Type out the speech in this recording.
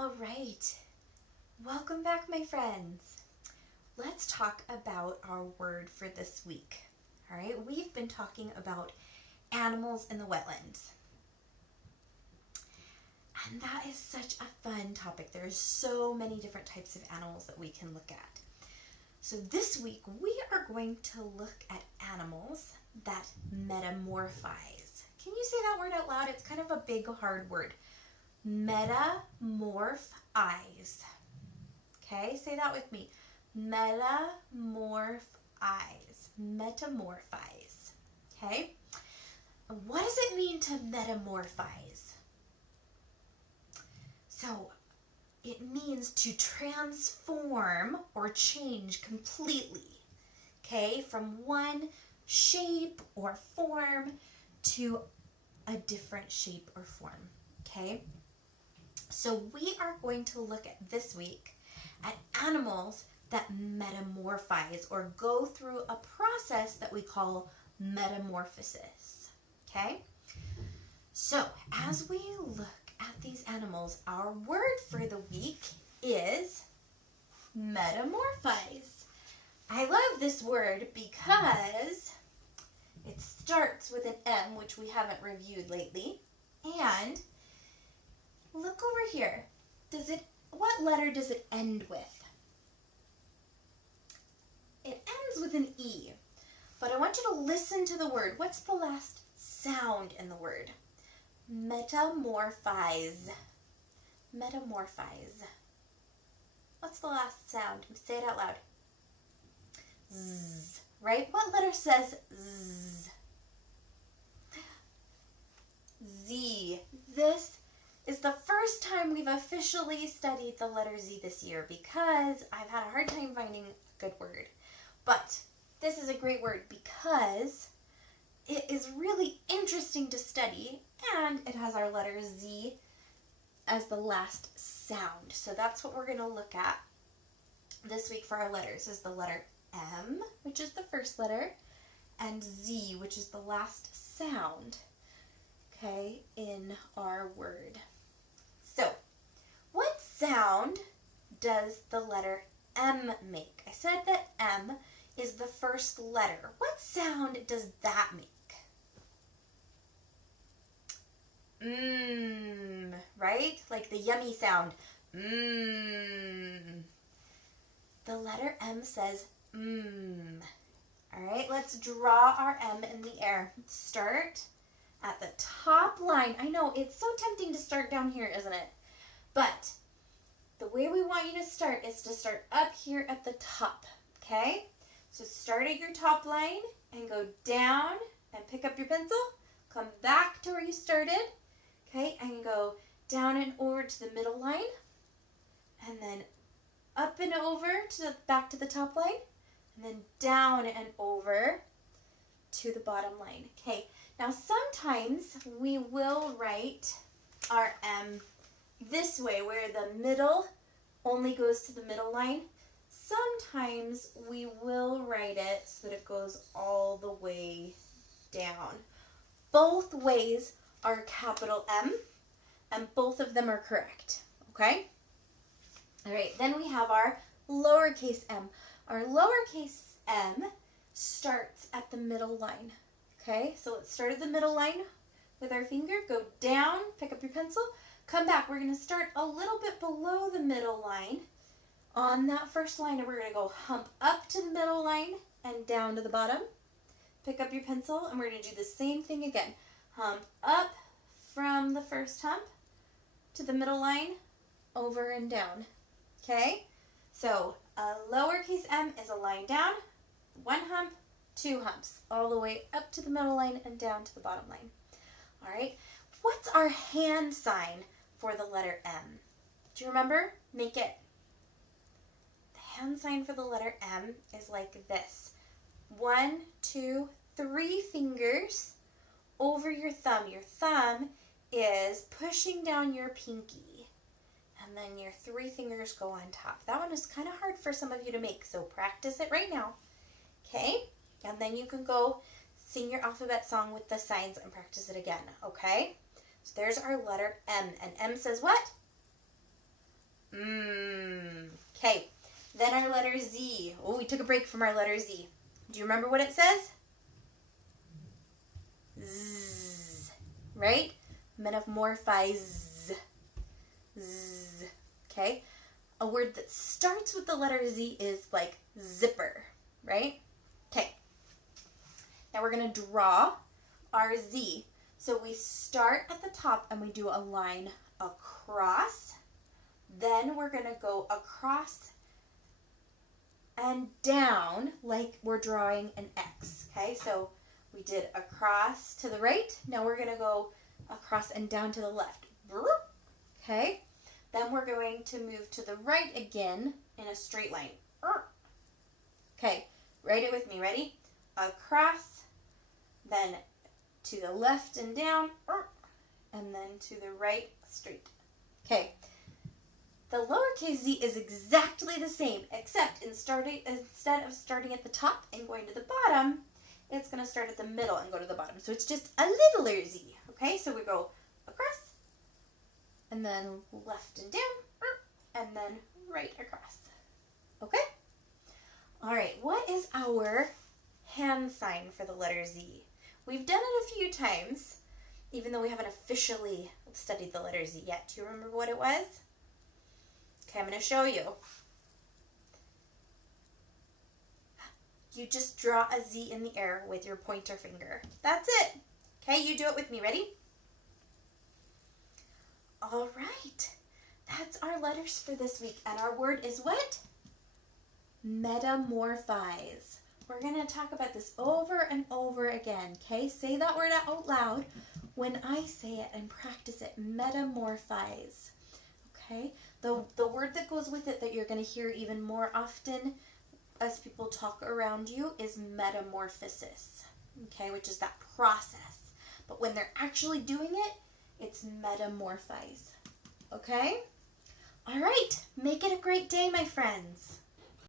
All right, welcome back, my friends. Let's talk about our word for this week. All right, we've been talking about animals in the wetlands. And that is such a fun topic. There's so many different types of animals that we can look at. So this week, we are going to look at animals that metamorphize. Can you say that word out loud? It's kind of a big, hard word. Metamorphize. Okay, say that with me. Metamorphize. Metamorphize. Okay? What does it mean to metamorphize? So, it means to transform or change completely. Okay? From one shape or form to a different shape or form. Okay? So we are going to look at this week at animals that metamorphize or go through a process that we call metamorphosis. Okay? So as we look at these animals, our word for the week is metamorphize. I love this word because it starts with an M, which we haven't reviewed lately, and look over here. What letter does it end with? It ends with an E. But I want you to listen to the word. What's the last sound in the word? Metamorphize. Metamorphize. What's the last sound? Say it out loud. Z. Right? What letter says Z? Z. This is the first time we've officially studied the letter Z this year because I've had a hard time finding a good word. But this is a great word because it is really interesting to study and it has our letter Z as the last sound. So that's what we're going to look at this week for our letters is the letter M, which is the first letter, and Z, which is the last sound, okay, in our word. So, what sound does the letter M make? I said that M is the first letter. What sound does that make? Right? Like the yummy sound. The letter M says All right, let's draw our M in the air. Start at the top line. I know, it's so tempting to start down here, isn't it? But the way we want you to start is to start up here at the top, okay? So start at your top line and go down and pick up your pencil. Come back to where you started, okay? And go down and over to the middle line. And then up and over to the back to the top line. And then down and over to the bottom line. Okay, now sometimes we will write our M this way where the middle only goes to the middle line. Sometimes we will write it so that it goes all the way down. Both ways are capital M and both of them are correct, okay? All right, then we have our lowercase m. Our lowercase m starts at the middle line, okay? So let's start at the middle line with our finger, go down, pick up your pencil, come back. We're going to start a little bit below the middle line on that first line, and we're going to go hump up to the middle line and down to the bottom. Pick up your pencil, and we're going to do the same thing again. Hump up from the first hump to the middle line, over and down, okay? So a lowercase m is a line down, one hump, two humps, all the way up to the middle line and down to the bottom line. All right, what's our hand sign for the letter M? Do you remember? Make it. The hand sign for the letter M is like this. 1, 2, 3 fingers over your thumb. Your thumb is pushing down your pinky. And then your 3 fingers go on top. That one is kind of hard for some of you to make, so practice it right now. Okay? And then you can go sing your alphabet song with the signs and practice it again, okay? So there's our letter M. And M says what? Okay, then our letter Z. Oh, we took a break from our letter Z. Do you remember what it says? Z, right? Metamorphize. Z. Okay. A word that starts with the letter Z is like zipper, right? Okay. Now we're going to draw our Z. So we start at the top and we do a line across. Then we're going to go across and down like we're drawing an X. Okay, so we did across to the right. Now we're going to go across and down to the left. Okay. Then we're going to move to the right again in a straight line. Okay, write it with me. Ready? Across, then to the left and down, and then to the right, straight. Okay. The lowercase z is exactly the same, except instead of starting at the top and going to the bottom, it's going to start at the middle and go to the bottom. So it's just a littler z. Okay, so we go across, and then left and down, and then right across. Okay? All right, what is our hand sign for the letter Z? We've done it a few times, even though we haven't officially studied the letter Z yet. Do you remember what it was? Okay, I'm going to show you. You just draw a Z in the air with your pointer finger. That's it. Okay, you do it with me. Ready? All right. That's our letters for this week. And our word is what? Metamorphize. We're going to talk about this over and over again. Okay, say that word out loud when I say it and practice it. Metamorphize. Okay, the word that goes with it that you're going to hear even more often as people talk around you is metamorphosis. Okay, which is that process. But when they're actually doing it, it's metamorphize. Okay? All right, make it a great day, my friends.